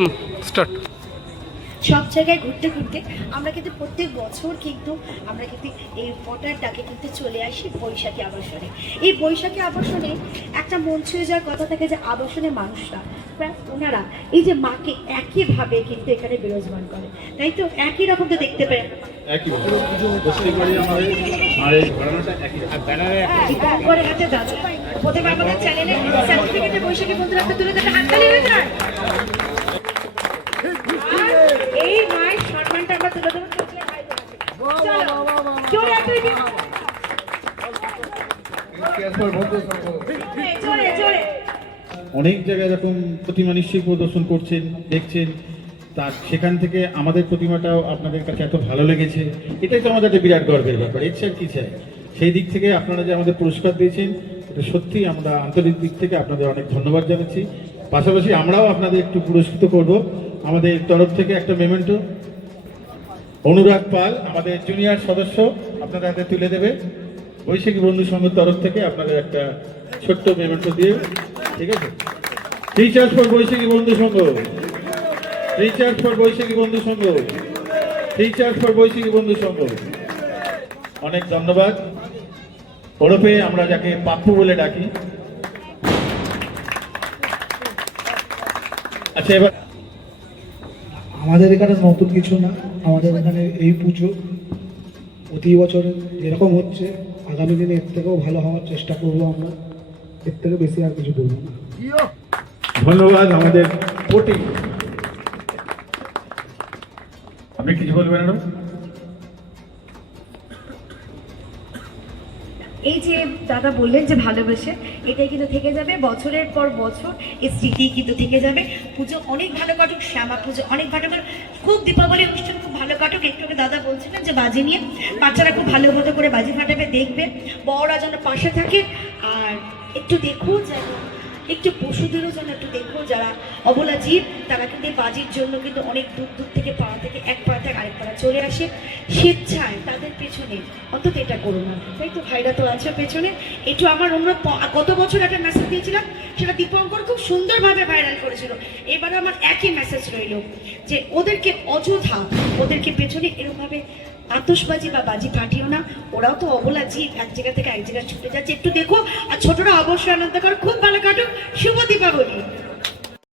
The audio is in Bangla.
হুম স্টার্ট সব জায়গায় ঘুরতে ঘুরতে আমরা কিন্তু প্রত্যেক বছর কিন্তু আমরা কিন্তু এই ডাকে কিন্তু চলে আসি বৈশাখী আবাসনে। এই বৈশাখী আবাসনে একটা মন ছুঁয়ে যাওয়ার কথা থাকে যে আবাসনে মানুষরা প্রায় ওনারা এই যে মাকে একইভাবে কিন্তু এখানে বিরাজমান করে। তাই তো? একই রকম তো দেখতে পাই। একই বস্তি আমাদের আর এই ঘরানাটা একই। ব্যানারে করে হাতে দাদা প্রথমে আমাদের চ্যানেলে সার্টিফিকেটে বৈশাখী বন্ধুরা তুলে দেবে হাততালি হয়ে যায় এই মায়ের সম্মানটা আমরা তুলে দেবো চলো জোরে একটু দিন। জোরে জোরে অনেক জায়গায় এরকম প্রতিমা নিশ্চয়ই প্রদর্শন করছেন, দেখছেন। তার সেখান থেকে আমাদের প্রতিমাটাও আপনাদের কাছে এত ভালো লেগেছে, এটাই তো আমাদের একটা বিরাট গর্বের ব্যাপার, এর আর কি চাই? সেই দিক থেকে আপনারা যে আমাদের পুরস্কার দিয়েছেন, এটা সত্যি আমরা আন্তরিক দিক থেকে আপনাদের অনেক ধন্যবাদ জানাচ্ছি। পাশাপাশি আমরাও আপনাদের একটু পুরস্কৃত করব। আমাদের তরফ থেকে একটা মেমেন্টো অনুরাগ পাল, আমাদের জুনিয়র সদস্য আপনাদের হাতে তুলে দেবে। বৈশাখী বন্ধু সংঘের তরফ থেকে আপনাদের একটা ছোট্ট মেমেন্টো দিয়ে, ঠিক আছে? টিচার্স ফর বৈশাখী বন্ধু সংঘ। টিচার্স ফর বৈশাখী বন্ধু সংঘ। টিচার্স ফর বৈশাখী বন্ধু সংঘ। অনেক ধন্যবাদ। ওরফে আমরা যাকে পাপ্পু বলে ডাকি। আচ্ছা এবার আমাদের এখানে নতুন কিছু না। আমাদের এখানে এই পুজো প্রতি বছর যেরকম হচ্ছে, আগামী দিনে এর থেকেও ভালো হওয়ার চেষ্টা করব আমরা। এর থেকে বেশি আর কিছু বলব না। ধন্যবাদ আমাদের আপনি কিছু বলবেন ম্যাডাম? এই যে দাদা বললেন যে ভালোবেসে, এটাই কিন্তু থেকে যাবে। বছরের পর বছর এই স্মৃতি কিন্তু থেকে যাবে। পুজো অনেক ভালো কাটুক, শ্যামা পুজো অনেক ভালো কাটুক। খুব দীপাবলি অনুষ্ঠান খুব ভালো কাটুক। একটু দাদা বলছিলেন যে বাজি নিয়ে বাচ্চারা খুব ভালো মতো করে বাজি ফাটাবে, দেখবে। বড়রা যেন পাশে থাকে। আর একটু দেখুন যেন একটু পশুদেরও যেন একটু দেখো, যারা অবলা জীব, তারা কিন্তু বাজির জন্য কিন্তু অনেক দূর দূর থেকে, পাড়া থেকে, এক পাড়া থেকে আরেক পাড়া চলে আসে। স্বেচ্ছায় তাদের পেছনে, অন্তত এটা করো না। তাই তো ভাইরা তো আছে পেছনে। একটু আমার অন্য গত বছর একটা মেসেজ দিয়েছিলাম, সেটা দীপঙ্কর খুব সুন্দরভাবে ভাইরাল করেছিল। এবারে আমার একই মেসেজ রইল, যে ওদেরকে অযথা, ওদেরকে পেছনে এরকমভাবে আতসবাজি বা বাজি ফাটিও না। ওরাও তো অবলা জীব এক জায়গা থেকে এক জায়গায় ছুটে যাচ্ছে। একটু দেখো। আর ছোটরা অবশ্যই আনন্দ কর। খুব ভালো কাটুক। শুভ দীপাবলি।